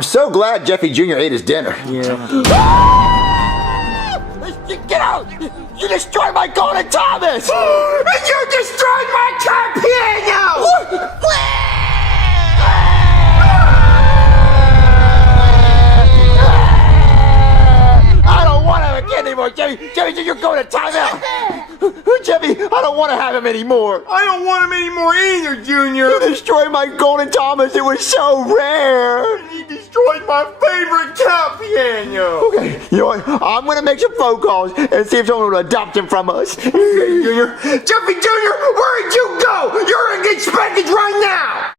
I'm so glad Jeffy Jr. ate his dinner. Yeah. Get out! You destroyed my golden Thomas! And you destroyed my car piano! I don't want to have a kid anymore, Jeffy! Jeffy, you're going to timeout! Jeffy, I don't want to have him anymore! I don't want him anymore either, Junior! You destroyed my golden Thomas! It was so rare! You destroyed my favorite cat piano! Okay, you know what? I'm gonna make some phone calls and see if someone will adopt him from us. Okay, Junior. Jeffy Jr., where'd you go? You're in good spendage right now!